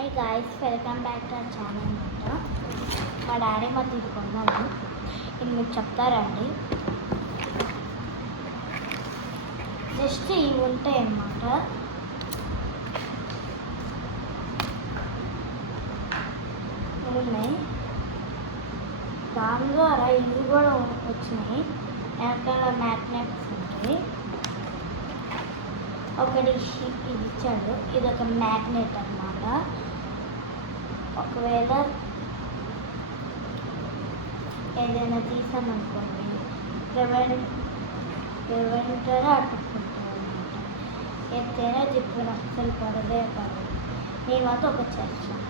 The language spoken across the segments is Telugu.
Hi guys, welcome back to our channel అనమాట. మా డాడీ మా తీసుకున్నాము. ఇది మీకు చెప్తారండి. జస్ట్ ఇవి ఉంటాయి అన్నమాట. ఉన్నాయి దాని ద్వారా ఇవి కూడా వచ్చినాయి. వెనకాల మ్యాగ్నెట్స్ ఉంటాయి. ఒకటి ఇది ఇచ్చాడు. ఇది ఒక మ్యాగ్నెట్ అన్నమాట. ఒకవేళ ఏదైనా తీసామనుకోండి ప్రివెంటర్ అతుక్కుంటుంది అనమాట. ఎత్తైనా జిప్పున అస్సలు పడదే పడదు. మేమైతే ఒకటి చేస్తాం.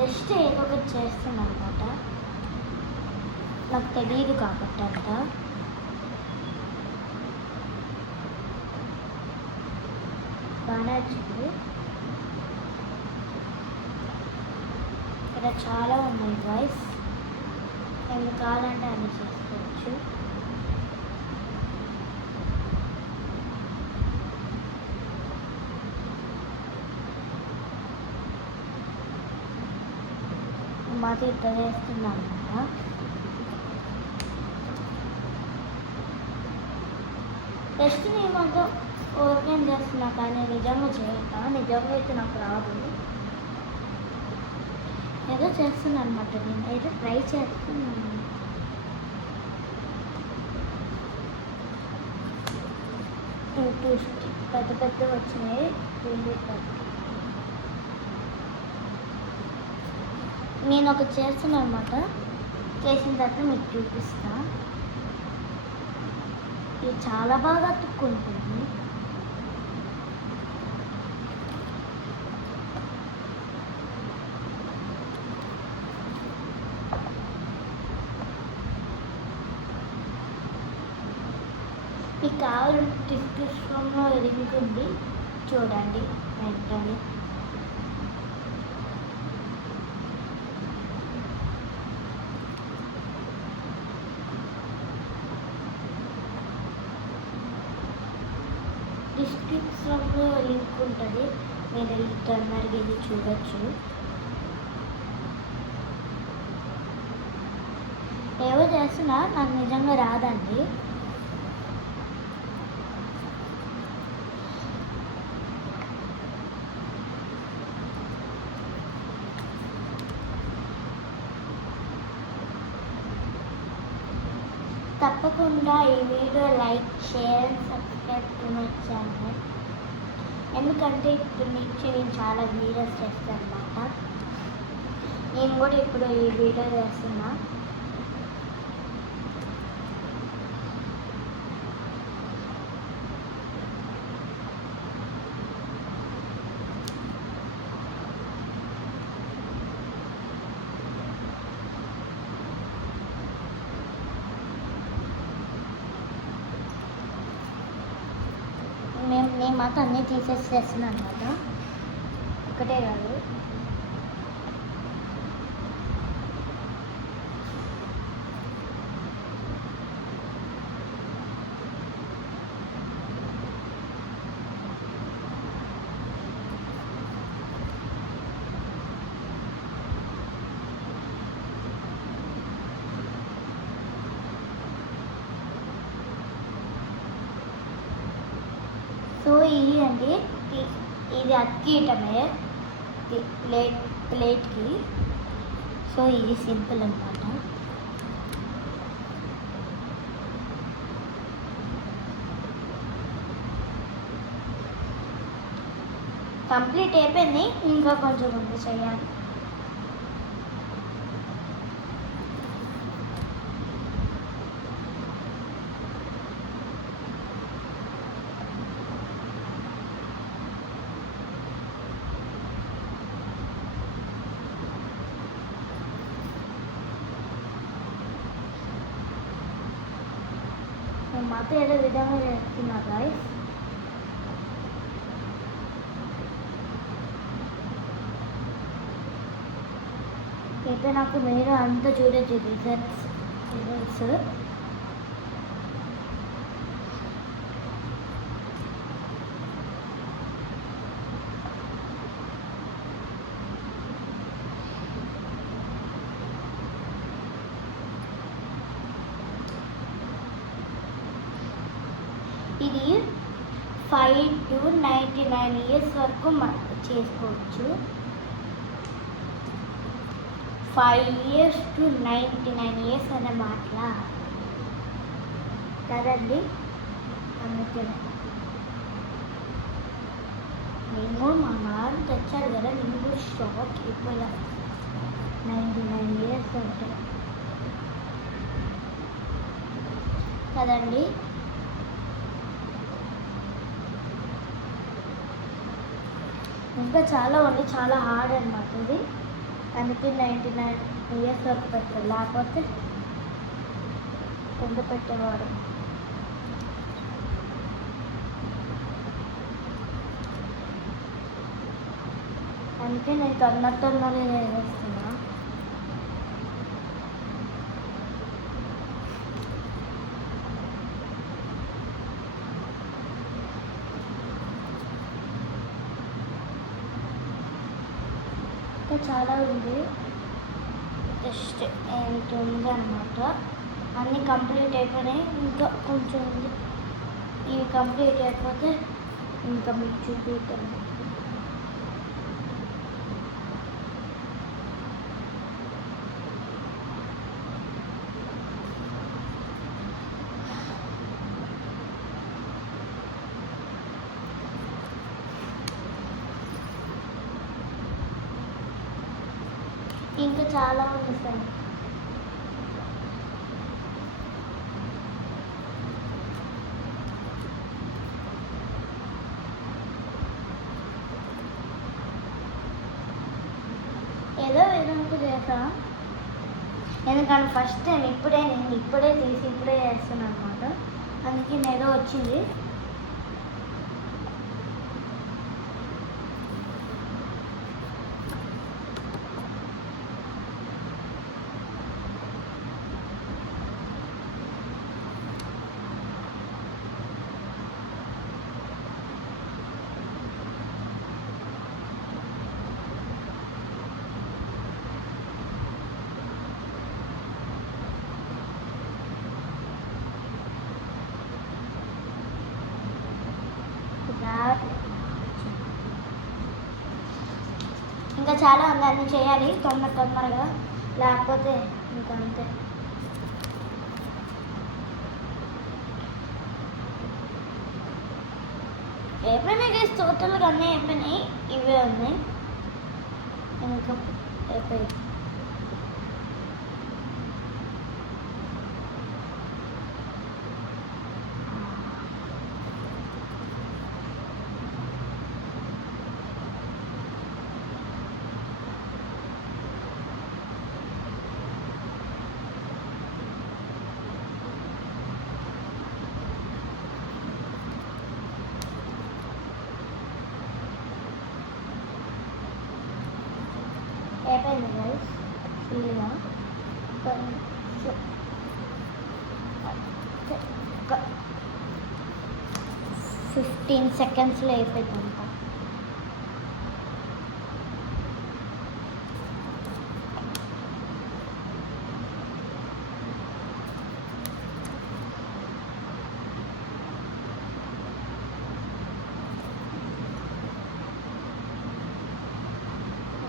జస్ట్ ఏదో ఒకటి చేస్తున్నాం అనమాట. నాకు తెలియదు కాబట్టి అంతా. బాగానే వచ్చింది. ఇక్కడ చాలా ఉన్నాయి గాయ్స్. ఎన్ని కావాలంటే అన్ని చేసుకోవచ్చు. మాది ఇద్దరు వేస్తున్నాం అనమాట. జస్ట్ మేమంతా ఓపెన్ చేస్తున్నా కానీ నిజంగా నిజంగా అయితే నాకు రాదు. ఏదో చేస్తున్నాను అనమాట. నేను ఏదో ట్రై చేస్తున్నాను. పెద్ద పెద్ద వచ్చినాయి. నేను ఒకటి చేస్తున్నాను అనమాట. చేసిన తర్వాత మీకు చూపిస్తా. ఇది చాలా బాగా అతుక్కుంటుంది. మీకు కావాలంటే డిస్క్రిప్షన్లో లింక్ ఉంది, చూడండి వెంటనే. డిస్క్రిప్షన్లో లింక్ ఉంటుంది. మీరు తొందరగా ఇది చూడొచ్చు. ఏవో చేస్తున్నా నాకు నిజంగా రాదండి. తప్పకుండా ఈ video like, share and subscribe to my channel. ఎందుకంటే ఇప్పుడు నుంచి నేను చాలా వీడియోస్ చేస్తాను అన్నమాట. నేను కూడా ఇప్పుడు ఈ వీడియో చేస్తున్నా. నేను మాత్రం అన్నీ తీసేసేస్తున్నాను అనమాట. ఒకటే కాదు. సో ఇది అండి, ఇది అతికియటమే ప్లేట్కి. సో ఇది సింపుల్ అన్నమాట. కంప్లీట్ అయిపోయింది. ఇంకా కొంచెం ఉంది చేయాలి. మాతో ఏదో విధంగా చేస్తున్నా గాయ్స్. అయితే నాకు మీరు అంతా చూడొచ్చు రిజల్ట్స్. ఇది 5 to 99 ఇయర్స్ వరకు చేసుకోవచ్చు. 5 years to 99 years అన్నమాట కదండి. అందుకే నేను మా నాన్న తెచ్చాడు కదా, నేను షాక్ అయిపోయాను. 99 years అంటే కదండి. ఇంకా చాలా ఉంది, చాలా హార్డ్ అనమాట ఇది. అందుకే 99 years వరకు పెట్టారు, లేకపోతే ఎంత పెట్టేవాడు. అందుకే నేను తొందరనే వేస్తున్నా. ఇంకా చాలా ఉంది, జస్ట్ ఎంత ఉంది అన్నమాట. అన్నీ కంప్లీట్ అయిపోయినాయి, ఇంకా కొంచెం ఉంది. ఇవి కంప్లీట్ అయిపోతే ఇంకా మీకు చూపిస్తాను. ఇంకా చాలా ఉంది సార్. ఏదో విధంగా చేసా, ఎందుకంటే ఫస్ట్ టైం నేను ఇప్పుడే తీసి ఇప్పుడే చేస్తున్నాను అనమాట. అందుకే ఏదో వచ్చింది. ఇంకా చాలా ఉంది, అన్నీ చేయాలి తొందరగా, లేకపోతే ఇంకా అంతే. అయిపోయినాయి టోటల్గా, అన్నీ అయిపోయినాయి. ఇవే ఉన్నాయి ఇంకా అయిపోయాయి. అయిపోయింది గైస్, ఫుల్గా 15 secondsలో అయిపోయింది అంతా.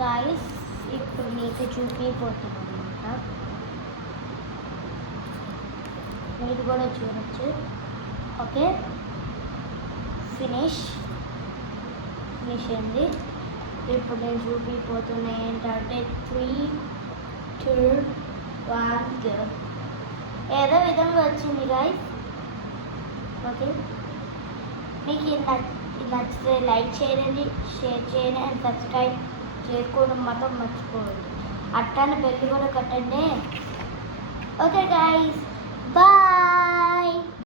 గాయస్ ఇప్పుడు మీకు చూపిపోతున్నాను అనమాట. మీరు కూడా చూడొచ్చు. ఓకే, ఫినిష్ అయింది. ఇప్పుడు నేను చూపిపోతున్నా ఏంటంటే 3, 2, 1 go. ఏదో విధంగా వచ్చింది గాయస్. ఓకే, మీకు నచ్చితే లైక్ చేయండి, షేర్ చేయండి అండ్ సబ్స్క్రైబ్ చేసుకోవడం మాత్రం మర్చిపోవద్దు. అట్టాన్ని బెల్ కూడా కట్టండి. Okay guys, bye.